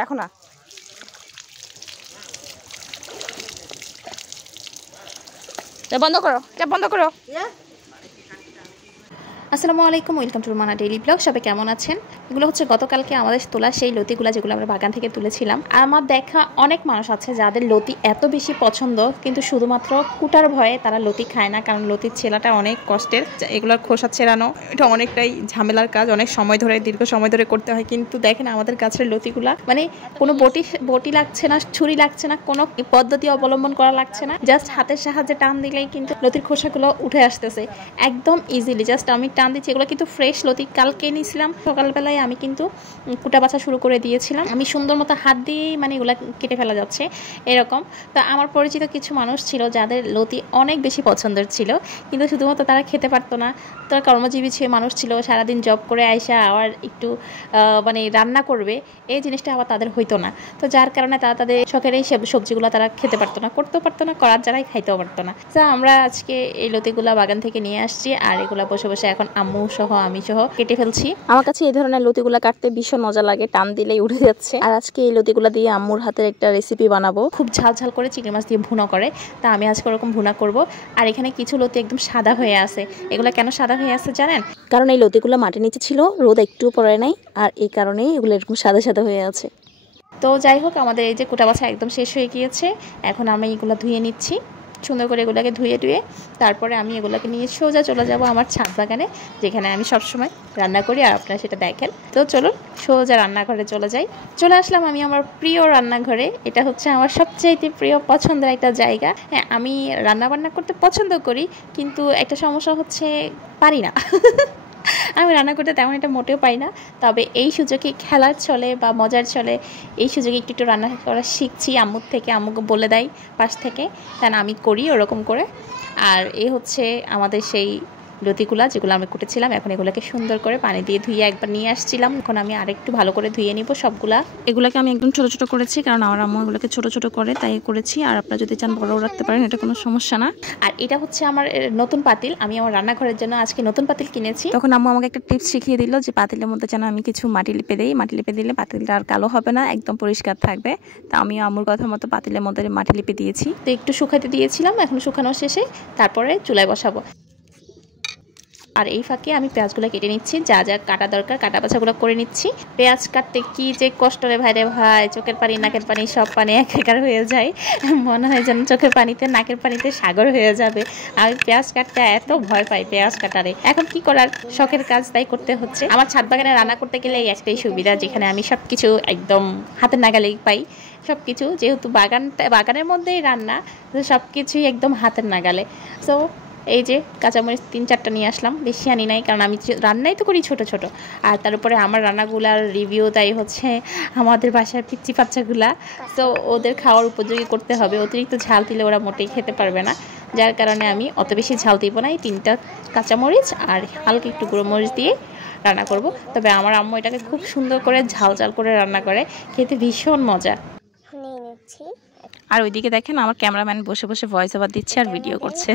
দেখো না বন্ধ করো, বন্ধ করো। আসসালামু আলাইকুম, welcome to Rumana daily blog. সবাই কেমন আছেন? এগুলো হচ্ছে গতকালকে আমাদের তোলা সেই লতিগুলা, যেগুলো আমরা বাগান থেকে তুলেছিলাম। আর আমার দেখা অনেক মানুষ আছে যাদের লতি এত বেশি পছন্দ, কিন্তু শুধুমাত্র কুটার ভয়ে তারা লতি খায় না, কারণ লতির ছেলাটা অনেক কষ্টের। এগুলোর খোসা ছেড়ানো এটা অনেকটাই ঝামেলার কাজ, অনেক সময় ধরে, দীর্ঘ সময় ধরে করতে হয়। কিন্তু দেখেন আমাদের গাছের লতিগুলা, মানে কোনো বটি লাগছে না, ছুরি লাগছে না, কোনো পদ্ধতি অবলম্বন করা লাগছে না, জাস্ট হাতের সাহায্যে টান দিলেই কিন্তু লতির খোসাগুলো উঠে আসতেছে একদম ইজিলি। জাস্ট আমি টান দিচ্ছি। এগুলো কিন্তু ফ্রেশ লতি, কালকে নিয়েছিলাম সকালবেলায়। আমি কিন্তু কুটা বাছা শুরু করে দিয়েছিলাম। আমি সুন্দর মতো হাত দিয়েই মানে এগুলো কেটে ফেলা যাচ্ছে এরকম। তো আমার পরিচিত কিছু মানুষ ছিল যাদের লতি অনেক বেশি পছন্দের ছিল, কিন্তু শুধুমাত্র তারা খেতে পারতো না। তারা কর্মজীবী মানুষ ছিল, সারাদিন জব করে আইসা আবার একটু মানে রান্না করবে, এই জিনিসটা আবার তাদের হইতো না। তো যার কারণে তারা তাদের শখের এই সবজিগুলো তারা খেতে পারতো না, করতেও পারতো না, করার যারাই খাইতেও পারতো না। তো আমরা আজকে এই লতিগুলা বাগান থেকে নিয়ে আসছি, আর এগুলা বসে বসে এখন আম্মু সহ আমি সহ কেটে ফেলছি। আমার কাছে এই ধরনের লতিগুলা কাটতে ভীষণ মজা লাগে, টান দিলেই উঠে যাচ্ছে। আর আজকে এই লতিগুলা দিয়ে আম্মুর হাতের একটা রেসিপি বানাবো, খুব ঝাল ঝাল করে চিংড়ি মাছ দিয়ে ভুনা করে। তা আমি আজকে ওরকম ভুনা করব। আর এখানে কিছু লতি একদম সাদা হয়ে আছে। এগুলা কেন সাদা হয়ে আছে জানেন? কারণ এই লতিগুলো মাটির নিচে ছিল, রোদ একটু পড়ে নাই, আর এই কারণেই এগুলো এরকম সাদা সাদা হয়ে আছে। তো যাই হোক, আমাদের এই যে কুটা বাছা একদম শেষ হয়ে গিয়েছে। এখন আমি এগুলো ধুয়ে নিচ্ছি সুন্দর করে। এগুলোকে ধুয়ে তারপরে আমি এগুলোকে নিয়ে সোজা চলে যাব আমার ছাদ বাগানে, যেখানে আমি সবসময় রান্না করি, আর আপনারা সেটা দেখেন। তো চলুন সোজা রান্নাঘরে চলে যাই। চলে আসলাম আমি আমার প্রিয় রান্নাঘরে। এটা হচ্ছে আমার সবচাইতে প্রিয় পছন্দের একটা জায়গা। হ্যাঁ, আমি রান্না বান্না করতে পছন্দ করি, কিন্তু একটা সমস্যা হচ্ছে পারি না। আমি রান্না করতে তেমন একটা মোটেও পাই না। তবে এই সুযোগে, খেলার ছলে বা মজার ছলে এই সুযোগে একটু একটু রান্না করা শিখছি আম্মুর থেকে। আম্মুকে বলে দেয় পাশ থেকে, তাই আমি করি ওরকম করে। আর এই হচ্ছে আমাদের সেই লতিগুলা যেগুলো আমি কুটেছিলাম। এখন এগুলোকে সুন্দর করে পানি দিয়ে ধুয়ে একবার নিয়ে আসছিলাম। এখন আমি আরেকটু ভালো করে ধুয়ে নিব সবগুলা। এগুলোকে আমি একদম ছোট ছোট করেছি, কারণ আমার আম্মু এগুলোকে ছোট ছোট করে, তাই করেছি। আর আপনারা যদি চান বড়ও রাখতে পারেন, এটা কোনো সমস্যা না। আর এটা হচ্ছে আমার নতুন পাতিল। আমি আমার রান্নাঘরের জন্য আজকে নতুন পাতিল কিনেছি। তখন আম্মু আমাকে একটা টিপস শিখিয়ে দিল যে পাতিলের মধ্যে যেন আমি কিছু মাটি লিপে দিই। মাটি লিপে দিলে পাতিলটা আর কালো হবে না, একদম পরিষ্কার থাকবে। তা আমি আম্মুর কথা মতো পাতিলের মধ্যে মাটি লিপে দিয়েছি। তো একটু শুকাতে দিয়েছিলাম, এখন শুকানোর শেষে তারপরে চুলায় বসাবো। আর এই ফাঁকে আমি পেঁয়াজগুলো কেটে নিচ্ছি, যা যা কাটা দরকার কাটা বাছাগুলো করে নিচ্ছি। পেঁয়াজ কাটতে কি যে কষ্ট রে ভাই রে ভাই, চোখের পানি নাকের পানি সব পানি একাকার হয়ে যায়। মনে হয় যেন চোখের পানিতে নাকের পানিতে সাগর হয়ে যাবে। আমি পেঁয়াজ কাটতে এত ভয় পাই পেঁয়াজ কাটারে। এখন কি করার, শখের কাজ তাই করতে হচ্ছে। আমার ছাদ বাগানে রান্না করতে গেলে এই একটাই সুবিধা, যেখানে আমি সবকিছু একদম হাতের নাগালেই পাই। সবকিছু যেহেতু বাগানের মধ্যেই রান্না, সবকিছুই একদম হাতের নাগালে। সো এই যে কাঁচামরিচ 3-4টা নিয়ে আসলাম, বেশি আনি নাই, কারণ আমি রান্নাই তো করি ছোট ছোট। আর তার উপরে আমার রান্নাগুলার রিভিউ তাই হচ্ছে আমাদের বাসার পিচ্চি বাচ্চাগুলা, তো ওদের খাওয়ার উপযোগী করতে হবে। অতিরিক্ত ঝাল দিলে ওরা মোটেই খেতে পারবে না, যার কারণে আমি অত বেশি ঝাল দিব না। এই 3টা কাঁচামরিচ আর হালকা একটু গুঁড়ো মরিচ দিয়ে রান্না করব। তবে আমার আম্মু এটাকে খুব সুন্দর করে ঝাল ঝাল করে রান্না করে, খেতে ভীষণ মজা। আর ওইদিকে দেখেন আমার ক্যামেরাম্যান বসে বসে ভয়েস ওভার দিচ্ছে আর ভিডিও করছে।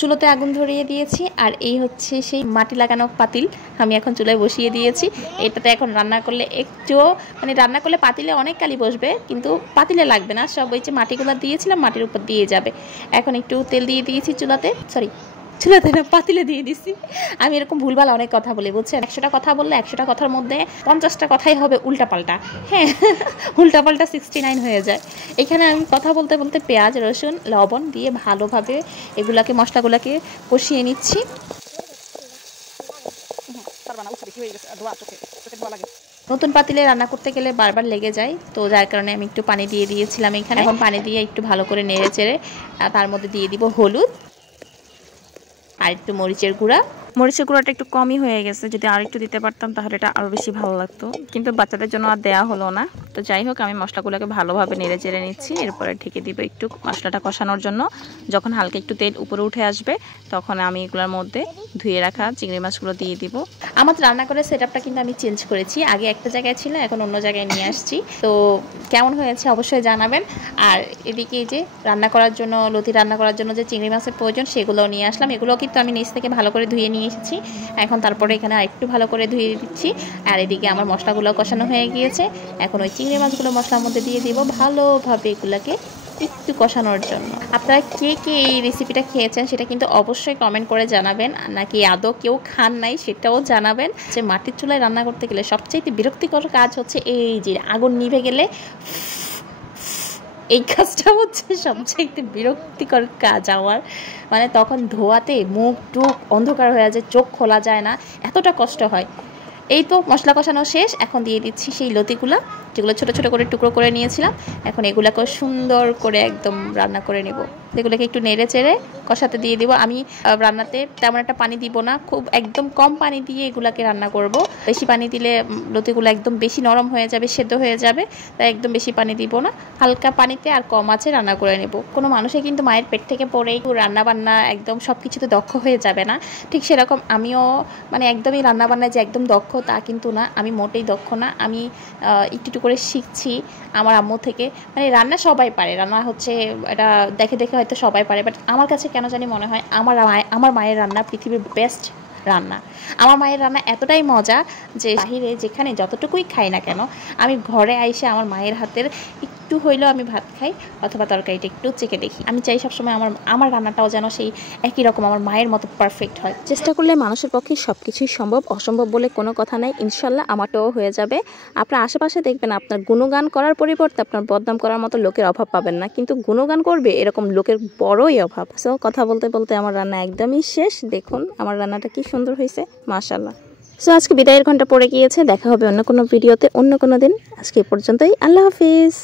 চুলোতে আগুন ধরিয়ে দিয়েছি, আর এই হচ্ছে সেই মাটি লাগানো পাতিল আমি এখন চুলায় বসিয়ে দিয়েছি। এটাতে এখন রান্না করলে একটুও মানে রান্না করলে পাতিলে অনেক কালি বসবে, কিন্তু পাতিলে লাগবে না, সব ওই যে মাটিগুলো দিয়েছিলাম মাটির উপর দিয়ে যাবে। এখন একটু তেল দিয়ে দিয়েছি চুলাতে না, পাতিলে দিয়ে দিছি। আমি এরকম ভুলভাল অনেক কথা বলি, বুঝছেন? 100টা কথা বললে 100টা কথার মধ্যে 50টা কথাই হবে উল্টাপাল্টা। হ্যাঁ, উল্টাপাল্টা 69 হয়ে যায়। এখানে আমি কথা বলতে বলতে পেঁয়াজ, রসুন, লবণ দিয়ে ভালোভাবে মশলাগুলোকে কষিয়ে নিচ্ছি। নতুন পাতিলে রান্না করতে গেলে বারবার লেগে যায়, তো যার কারণে আমি একটু পানি দিয়ে দিয়েছিলাম এখানে। এখন পানি দিয়ে একটু ভালো করে নেড়ে চেড়ে তার মধ্যে দিয়ে দিব হলুদ আর একটু মরিচের গুঁড়াটা একটু কমই হয়ে গেছে, যদি আর একটু দিতে পারতাম তাহলে এটা আরও বেশি ভালো লাগতো, কিন্তু বাচ্চাদের জন্য আর দেওয়া হলো না। তো যাই হোক, আমি মশলাগুলোকে ভালোভাবে নেড়ে চেড়ে নিচ্ছি। এরপরে ঢেকে দিব একটু মশলাটা কষানোর জন্য। যখন হালকা একটু তেল উপরে উঠে আসবে, তখন আমি এগুলোর মধ্যে ধুয়ে রাখা চিংড়ি মাছগুলো দিয়ে দিব। আমার রান্না করে সেটআপটা কিন্তু আমি চেঞ্জ করেছি, আগে একটা জায়গায় ছিল, এখন অন্য জায়গায় নিয়ে আসছি। তো কেমন হয়েছে অবশ্যই জানাবেন। আর এদিকে যে লতি রান্না করার জন্য যে চিংড়ি মাছের প্রয়োজন, সেগুলোও নিয়ে আসলাম। এগুলো কিন্তু আমি নিচ থেকে ভালো করে ধুয়ে নিয়ে নিয়ে এসেছি। এখন তারপরে এখানে একটু ভালো করে ধুয়ে দিচ্ছি। আর এদিকে আমার মশলাগুলো কষানো হয়ে গিয়েছে। এখন ওই চিংড়ি মাছগুলো মশলার মধ্যে দিয়ে দিব ভালোভাবে এগুলোকে একটু কষানোর জন্য। আপনারা কে কে এই রেসিপিটা খেয়েছেন সেটা কিন্তু অবশ্যই কমেন্ট করে জানাবেন, নাকি আদৌ কেউ খান নাই সেটাও জানাবেন। যে মাটির চুলায় রান্না করতে গেলে সবচাইতে বিরক্তিকর কাজ হচ্ছে এই যে আগুন নিভে গেলে এই কাজটা হচ্ছে সবচাইতে বিরক্তিকর কাজ আমার। মানে তখন ধোয়াতে মুখ টুক অন্ধকার হয়ে যায়, চোখ খোলা যায় না, এতটা কষ্ট হয়। এই তো মশলা কষানো শেষ। এখন দিয়ে দিচ্ছি সেই লতিগুলা, যেগুলো ছোট ছোট করে টুকরো করে নিয়েছিলাম। এখন এগুলাকেও সুন্দর করে একদম রান্না করে নেব। এগুলোকে একটু নেড়ে চেড়ে কষাতে দিয়ে দিব। আমি রান্নাতে তেমন একটা পানি দিব না, খুব একদম কম পানি দিয়ে এগুলাকে রান্না করব। বেশি পানি দিলে লতিগুলো একদম বেশি নরম হয়ে যাবে, সেদ্ধ হয়ে যাবে, তাই একদম বেশি পানি দিব না। হালকা পানিতে আর কম আছে রান্না করে নেব। কোনো মানুষে কিন্তু মায়ের পেট থেকে পড়েই রান্না বান্না একদম সব কিছুতে দক্ষ হয়ে যাবে না। ঠিক সেরকম আমিও মানে একদমই রান্না বান্নায় যে একদম দক্ষ তা কিন্তু না, আমি মোটেই দক্ষ না। আমি একটু করে শিখছি আমার আম্মু থেকে। মানে রান্না সবাই পারে, রান্না হচ্ছে এটা দেখে দেখে হয়তো সবাই পারে, বাট আমার কাছে কেন জানি মনে হয় আমার মায়ের রান্না পৃথিবীর বেস্ট রান্না। আমার মায়ের রান্না এতটাই মজা যে বাহিরে যেখানে যতটুকুই খাই না কেন, আমি ঘরে আইসে আমার মায়ের হাতের একটু হইলেও আমি ভাত খাই অথবা তরকারিটা একটু চেখে দেখি। আমি চাই সবসময় আমার রান্নাটাও যেন সেই একই রকম আমার মায়ের মতো পারফেক্ট হয়। চেষ্টা করলে মানুষের পক্ষে সব কিছুই সম্ভব, অসম্ভব বলে কোনো কথা নাই। ইনশাল্লাহ আমারটাও হয়ে যাবে। আপনার আশেপাশে দেখবেন আপনার গুণগান করার পরিবর্তে আপনার বদনাম করার মতো লোকের অভাব পাবেন না, কিন্তু গুণগান করবে এরকম লোকের বড়ই অভাব। সো কথা বলতে বলতে আমার রান্না একদমই শেষ। দেখুন আমার রান্নাটা কি সুন্দর হয়েছে, মাশাআল্লাহ। সো আজকে বিদায়ের ঘন্টা পড়ে গিয়েছে। দেখা হবে অন্য কোনো ভিডিওতে অন্য কোনো দিন। আজকে এ পর্যন্তই, আল্লাহ হাফিজ।